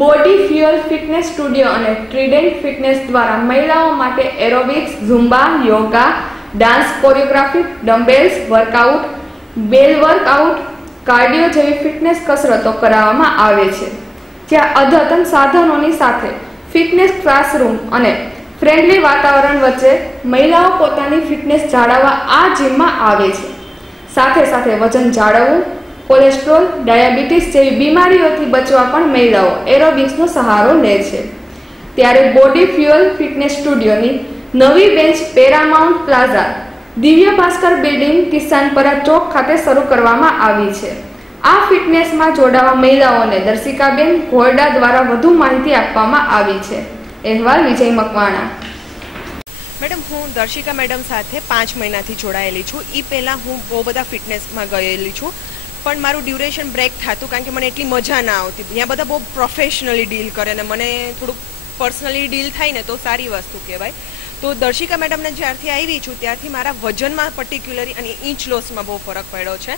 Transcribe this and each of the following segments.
Body fuel fitness studio અને ટ્રીડેન્ટ fitness દ્વારા મહિલાઓ માટે aerobics, Zumba, yoga, dance choreography, dumbbells workout, bell workout, cardio જેવી ફિટનેસ કસરતો કરાવવામાં આવે છે, જ્યાં અદ્યતન સાધનોની સાથે ફિટનેસ ક્લાસરૂમ અને ફ્રેન્ડલી વાતાવરણ વચ્ચે મહિલાઓ પોતાની ફિટનેસ જાળવવા આ જીમમાં આવે છે. સાથે સાથે વજન જાળવવું, કોલેસ્ટ્રોલ, ડાયાબિટીસ જેવી બીમારીઓથી બચવા પણ મહિલાઓ એરોબિક્સનો સહારો લે છે. ત્યારે બોડી ફ્યુઅલ ફિટનેસ સ્ટુડિયોની નવી bench Paramount plaza, Divya Bhaskar building, Kisanpara ચોક ખાતે શરૂ કરવામાં આવી છે. આ ફિટનેસમાં જોડાવા મહિલાઓને દર્શિકાબેન ઘોરડા દ્વારા વધુ માહિતી આપવામાં આવી છે. અહેવાલ વિજય મકવાણા. મેડમ, હું દર્શિકા મેડમ સાથે 5 મહિનાથી જોડાયેલી છું. એ પહેલાં હું બહુ બધા ફિટનેસમાં ગયેલી છું, પણ મારું ડ્યુરેશન બ્રેક થતું કારણ કે મને એટલી મજા ના આવતી. અહીંયા બધા બહુ પ્રોફેશનલી ડીલ કરે ને મને થોડુંક પર્સનલી ડીલ થાય ને તો સારી વસ્તુ કહેવાય. તો દર્શિકા મેડમને જ્યારથી આવી છું ત્યારથી મારા વજનમાં પર્ટિક્યુલરલી અને ઇંચ લોસમાં બહુ ફરક પડ્યો છે.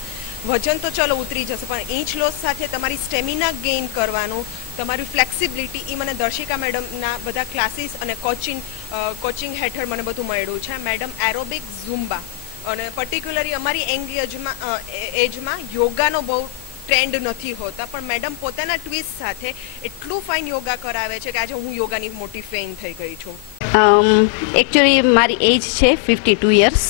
વજન તો ચલો ઉતરી જશે, પણ ઇંચ લોસ સાથે તમારી સ્ટેમિના ગેઇન કરવાનું, તમારી ફ્લેક્સિબિલિટી, એ મને દર્શિકા મેડમના બધા ક્લાસીસ અને કોચિંગ હેઠળ મને બધું મળ્યું છે. મેડમ એરોબિક, ઝુમ્બા અને પર્ટિક્યુલરલી અમારી એજમાં યોગાનો બહુ ટ્રેન્ડ નથી હોતા, પણ મેડમ પોતાના ટ્વિસ્ટ સાથે એટલું ફાઇન યોગા કરાવે છે કે આજે હું યોગાની મોટી ફેન થઈ ગઈ છું. એકચ્યુઅલી મારી એજ છે 52 યર્સ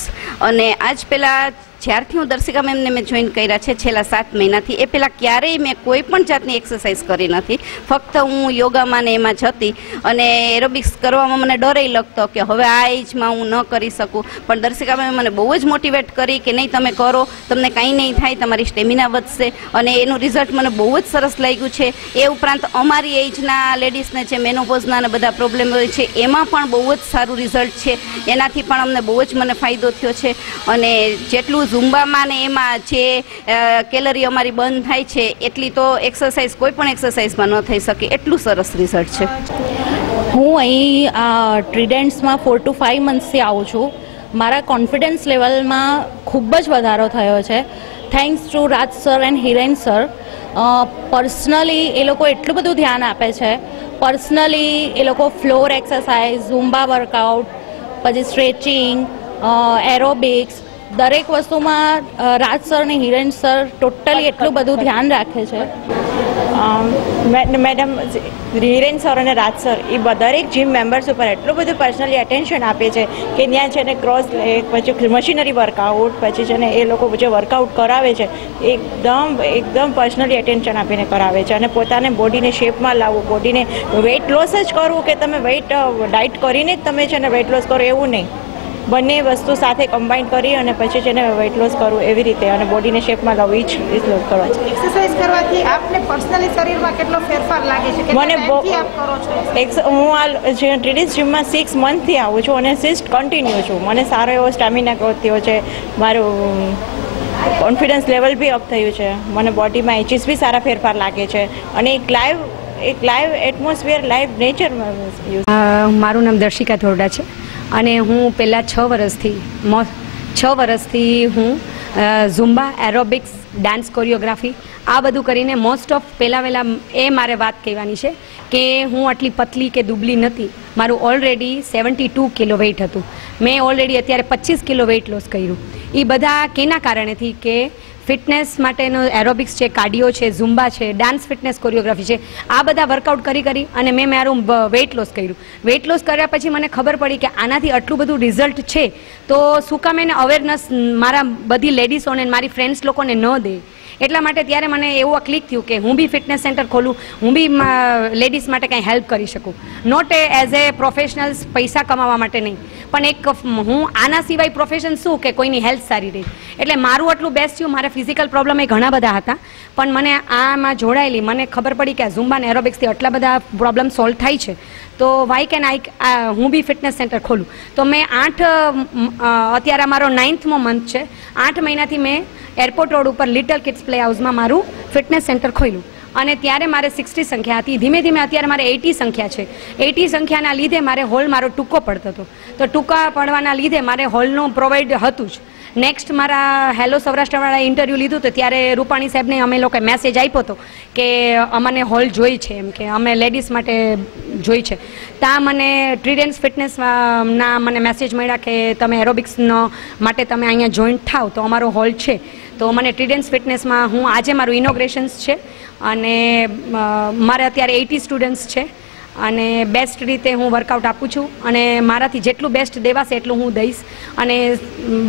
અને આજ પહેલાં જ્યારથી હું દર્શિકા મેમને મેં જોઈન કર્યા છે છેલ્લા 7 મહિનાથી, એ પહેલાં ક્યારેય મેં કોઈ પણ જાતની એક્સરસાઇઝ કરી નથી. ફક્ત હું યોગામાં ને એમાં જતી અને એરોબિક્સ કરવામાં મને ડર લાગતો કે હવે આ એજમાં હું ન કરી શકું, પણ દર્શિકા મેમે મને બહુ જ મોટિવેટ કરી કે નહીં તમે કરો, તમને કાંઈ નહીં થાય, તમારી સ્ટેમિના વધશે અને એનું રિઝલ્ટ મને બહુ જ સરસ લાગ્યું છે. એ ઉપરાંત અમારી એજના લેડીઝને જે મેનોપોઝના અને બધા પ્રોબ્લેમ હોય છે એમાં પણ બહુ જ સારું રિઝલ્ટ છે. એનાથી પણ અમને બહુ જ મને ફાયદો થયો છે. અને જેટલું ઝુમ્બામાં ને એમાં જે કેલરી અમારી બંધ થાય છે એટલી તો એક્સરસાઇઝ કોઈ પણ એક્સરસાઇઝમાં ન થઈ શકે, એટલું સરસ રિઝલ્ટ છે. હું અહીં ટ્રીડેન્ટ્સમાં 4 to 5 મંથથી આવું છું. મારા કોન્ફિડન્સ લેવલમાં ખૂબ જ વધારો થયો છે thanks to Raj sir and Hiren sir. Personally એ લોકો એટલું બધું ધ્યાન આપે છે. પર્સનલી એ લોકો ફ્લોર એક્સરસાઇઝ, ઝુમ્બા વર્કઆઉટ, પછી સ્ટ્રેચિંગ, એરોબિક્સ, દરેક વસ્તુમાં રાજ સર અને હિરેન સર ટોટલી એટલું બધું ધ્યાન રાખે છે. મેડમ હિરેન સર અને રાજ સર એ દરેક જીમ મેમ્બર્સ ઉપર એટલું બધું પર્સનલી અટેન્શન આપે છે કે ત્યાં છે ને ક્રોસ લેગ, પછી મશીનરી વર્કઆઉટ, પછી છે ને એ લોકો જે વર્કઆઉટ કરાવે છે એકદમ પર્સનલી અટેન્શન આપીને કરાવે છે. અને પોતાને બોડીને શેપમાં લાવવું, બોડીને વેઇટ લોસ જ કરવું કે તમે વેઇટ ડાયટ કરીને જ તમે છે ને વેઇટ લોસ કરો એવું નહીં, બંને વસ્તુ સાથે કમ્બાઈન કરી અને પછી છે ને વેઇટ લોસ કરવું એવી રીતે અને બોડીને શેપમાં લાવવું એ જ કરવા છે. એક્સરસાઇઝ કરવાથી આપને પર્સનલી શરીરમાં કેટલો ફેરફાર લાગે છે? મને બહુ હું આ ટ્રીડેન્ટ્સ જીમમાં 6 મંથથી આવું છું અને સિસ્ટ કન્ટિન્યુ છું. મને સારો એવો સ્ટેમિના ગ્રોથ થયો છે, મારું કોન્ફિડન્સ લેવલ બી અપ થયું છે, મને બોડીમાં એચીસ બી સારા ફેરફાર લાગે છે અને એક લાઈવ એટમોસ્ફિયર, લાઈવ નેચરમાં યુઝ. મારું નામ દર્શિકા ધોરડા છે અને હું પહેલાં 6 વર્ષથી હું ઝુમ્બા, એરોબિક્સ, ડાન્સ કોરિયોગ્રાફી આ બધું કરીને મોસ્ટ ઓફ પહેલાં એ મારે વાત કહેવાની છે કે હું આટલી પતલી કે દુબળી નથી. મારું ઓલરેડી 72 કિલો વેઇટ હતું. મેં ઓલરેડી અત્યારે 25 કિલો વેઇટ લોસ કર્યું. એ બધા કેના કારણેથી કે ફિટનેસ માટેનો એરોબિક્સ છે, કાર્ડિયો છે, ઝુમ્બા છે, ડાન્સ ફિટનેસ કોરિયોગ્રાફી છે, આ બધા વર્કઆઉટ કરી અને મેં મારું વેઇટ લોસ કર્યું. વેઇટ લોસ કર્યા પછી મને ખબર પડી કે આનાથી આટલું બધું રિઝલ્ટ છે તો શું કામ એને અવેરનેસ મારા બધી લેડીઝોને મારી ફ્રેન્ડ્સ લોકોને ન દે. એટલા માટે ત્યારે મને એવું ક્લિક થયું કે હું બી ફિટનેસ સેન્ટર ખોલું, હું બી લેડીઝ માટે કંઈ હેલ્પ કરી શકું. નોટ એઝ એ પ્રોફેશનલ્સ પૈસા કમાવા માટે નહીં, પણ એક હું આના સિવાય પ્રોફેશન શું કે કોઈની હેલ્થ સારી રહે. એટલે મારું આટલું બેસ્ટ થયું. મારે ફિઝિકલ પ્રોબ્લેમ એ ઘણા બધા હતા, પણ મને આમાં જોડાયેલી મને ખબર પડી કે આ ઝુમ્બા અને એરોબિક્સથી આટલા બધા પ્રોબ્લેમ સોલ્વ થાય છે, તો વાય કેન હું બી ફિટનેસ સેન્ટર ખોલું. તો મેં અત્યારે અમારો 9th મંથ છે. 8 મહિનાથી મેં એરપોર્ટ રોડ ઉપર લિટલ કિડ્સ પ્લે હાઉસમાં મારું ફિટનેસ સેન્ટર ખોલ્યું અને ત્યારે મારે 60 સંખ્યા હતી. ધીમે ધીમે અત્યારે મારે 80 સંખ્યા છે. 80 સંખ્યાના લીધે મારે હોલ મારો ટૂંકો પડતો હતો. તો ટૂંકા પડવાના લીધે મારે હોલનું પ્રોવાઈડ હતું જ. નેક્સ્ટ મારા હેલો સૌરાષ્ટ્રવાળા ઇન્ટરવ્યૂ લીધું તો ત્યારે રૂપાણી સાહેબને અમે લોકોએ મેસેજ આપ્યો હતો કે અમને હોલ જોઈ છે, એમ કે અમે લેડીઝ માટે જોઈ છે. ત્યાં મને ટ્રીડન્સ ફિટનેસના મને મેસેજ મળ્યા કે તમે એરોબિક્સનો માટે તમે અહીંયા જોઈન્ટ થાવ તો અમારો હોલ છે. તો મને ટ્રીડન્સ ફિટનેસમાં હું આજે મારું ઇનોગ્રેશન્સ છે અને મારે અત્યારે 80 સ્ટુડન્ટ્સ છે અને બેસ્ટ રીતે હું વર્કઆઉટ આપું છું અને મારાથી જેટલું બેસ્ટ દેવાશે એટલું હું દઈશ અને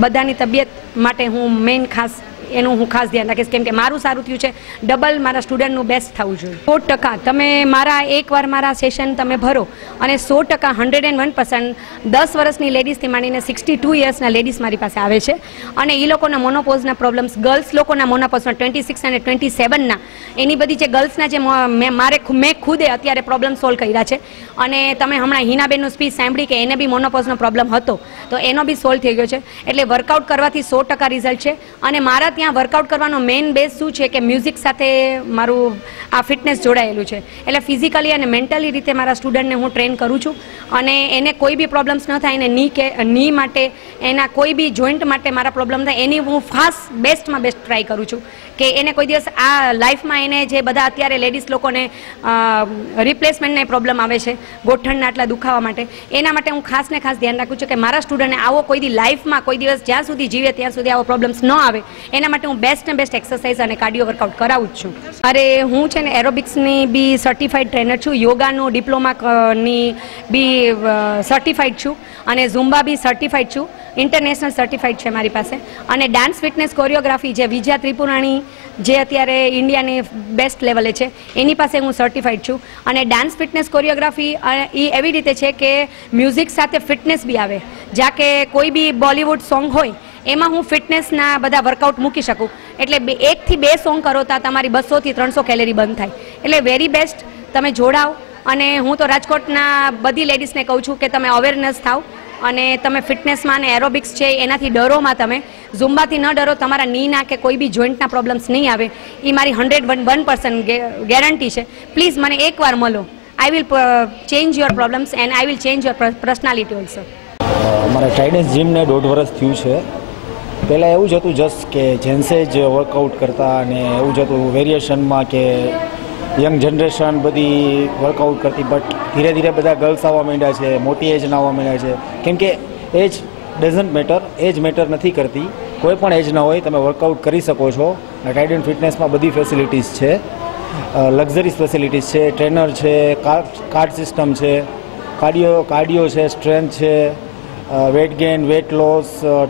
બધાની તબિયત માટે હું મેઇન ખાસ એનું હું ખાસ ધ્યાન રાખીશ, કેમ કે મારું સારું થયું છે, ડબલ મારા સ્ટુડન્ટનું બેસ્ટ થવું જોઈએ. 100% તમે મારા એકવાર મારા સેશન તમે ભરો અને 100% 101% 10 વર્ષની લેડીઝથી માંડીને 62 યર્સના લેડીઝ મારી પાસે આવે છે અને એ લોકોના મોનોપોઝના પ્રોબ્લેમ્સ, ગર્લ્સ લોકોના મોનોપોઝના 26 અને 27ના એની બધી જે ગર્લ્સના જે મેં ખુદે અત્યારે પ્રોબ્લેમ સોલ્વ કર્યા છે અને તમે હમણાં હિનાબેનનું સ્પીચ સાંભળી કે એને બી મોનોપોઝનો પ્રોબ્લેમ હતો તો એનો બી સોલ્વ થઈ ગયો છે. એટલે વર્કઆઉટ કરવાથી 100% રિઝલ્ટ છે અને મારા ત્યાં વર્કઆઉટ કરવાનો મેઇન બેઝ શું છે કે મ્યુઝિક સાથે મારું આ ફિટનેસ જોડાયેલું છે. એટલે ફિઝિકલી અને મેન્ટલી રીતે મારા સ્ટુડન્ટને હું ટ્રેન કરું છું અને એને કોઈ બી પ્રોબ્લેમ્સ ન થાય, એને ની માટે એના કોઈ બી જોઈન્ટ માટે મારા પ્રોબ્લેમ થાય એની હું ફાસ્ટ બેસ્ટમાં બેસ્ટ ટ્રાય કરું છું કે એને કોઈ દિવસ આ લાઈફમાં એને જે બધા અત્યારે લેડીઝ લોકોને રિપ્લેસમેન્ટના પ્રોબ્લેમ આવે છે ગોઠણના આટલા દુખાવા માટે, એના માટે હું ખાસ ને ખાસ ધ્યાન રાખું છું કે મારા સ્ટુડન્ટને આવો કોઈ દી લાઈફમાં કોઈ દિવસ જ્યાં સુધી જીવે ત્યાં સુધી આવો પ્રોબ્લેમ્સ ન આવે એના માટે હું બેસ્ટ ને બેસ્ટ એક્સરસાઇઝ અને કાર્ડિયો વર્કઆઉટ કરાવું જ છું. અરે હું છે ને એરોબિક્સની બી સર્ટિફાઈડ ટ્રેનર છું, યોગાનું ડિપ્લોમાની બી સર્ટિફાઈડ છું અને ઝુમ્બા બી સર્ટિફાઈડ છું, ઇન્ટરનેશનલ સર્ટિફાઈડ છે મારી પાસે. અને ડાન્સ ફિટનેસ કોરિયોગ્રાફી જે વિજયા ત્રિપુરાણી જે અત્યારે ઇન્ડિયાની બેસ્ટ લેવલે છે એની પાસે હું સર્ટિફાઈડ છું. અને ડાન્સ ફિટનેસ કોરિયોગ્રાફી એ એવી રીતે છે કે મ્યુઝિક સાથે ફિટનેસ બી આવે. જ્યાં કે કોઈ બી બોલિવૂડ સોંગ હોય એમાં હું ફિટનેસના બધા વર્કઆઉટ મૂકી શકું. એટલે 1 થી 2 સોંગ કરો તો તમારી 200 થી 300 કેલેરી બંધ થાય. એટલે વેરી બેસ્ટ તમે જોડાઓ અને હું તો રાજકોટના બધી લેડીઝને કહું છું કે તમે અવેરનેસ થાવ અને તમે ફિટનેસમાં અને એરોબિક્સ છે એનાથી ડરોમાં તમે ઝુમ્બાથી ન ડરો, તમારા નીના કે કોઈ બી જોઈન્ટના પ્રોબ્લેમ્સ નહીં આવે એ મારી 101% ગેરંટી છે. પ્લીઝ મને એકવાર મળો, I will change your problems and I will change your personality also. અમારા ટ્રાઇડન્સ જીમને 1.5 વર્ષ થયું છે. પહેલાં એવું જ હતું જસ્ટ કે જેન્ટ્સે જ વર્કઆઉટ કરતા અને એવું જ હતું વેરિએશનમાં કે યંગ જનરેશન બધી વર્કઆઉટ કરતી, બટ ધીરે ધીરે બધા ગર્લ્સ આવવા માંડ્યા છે, મોટી એજના આવવા માંડ્યા છે. કેમ કે એજ ડઝન્ટ મેટર, એજ મેટર નથી કરતી, કોઈ પણ એજના હોય તમે વર્કઆઉટ કરી શકો છો. ટ્રાઇડન્ટ ફિટનેસમાં બધી ફેસિલિટીઝ છે, લક્ઝરીઝ ફેસિલિટીઝ છે, ટ્રેનર છે, કાર્ડ સિસ્ટમ છે, કાર્ડિયો છે, સ્ટ્રેન્થ છે, weight gain, weight loss,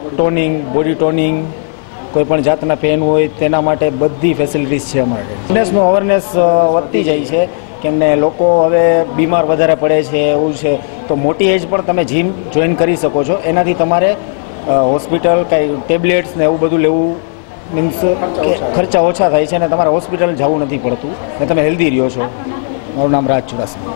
toning, body toning, કોઈ પણ જાતના પેન હોય તેના માટે બધી ફેસિલિટીઝ છે અમારે. ફિટનેસનું અવેરનેસ વધતી જાય છે કેમ ને લોકો હવે બીમાર વધારે પડે છે એવું છે. તો મોટી એજ પણ તમે જીમ જોઈન કરી શકો છો. એનાથી તમારે હોસ્પિટલ કાંઈ ટેબ્લેટ્સ ને એવું બધું લેવું મીન્સ ખર્ચા ઓછા થાય છે અને તમારે હોસ્પિટલ જવું નથી પડતું ને તમે હેલ્ધી રહ્યો છો. મારું નામ રાજ ચુડાસમા.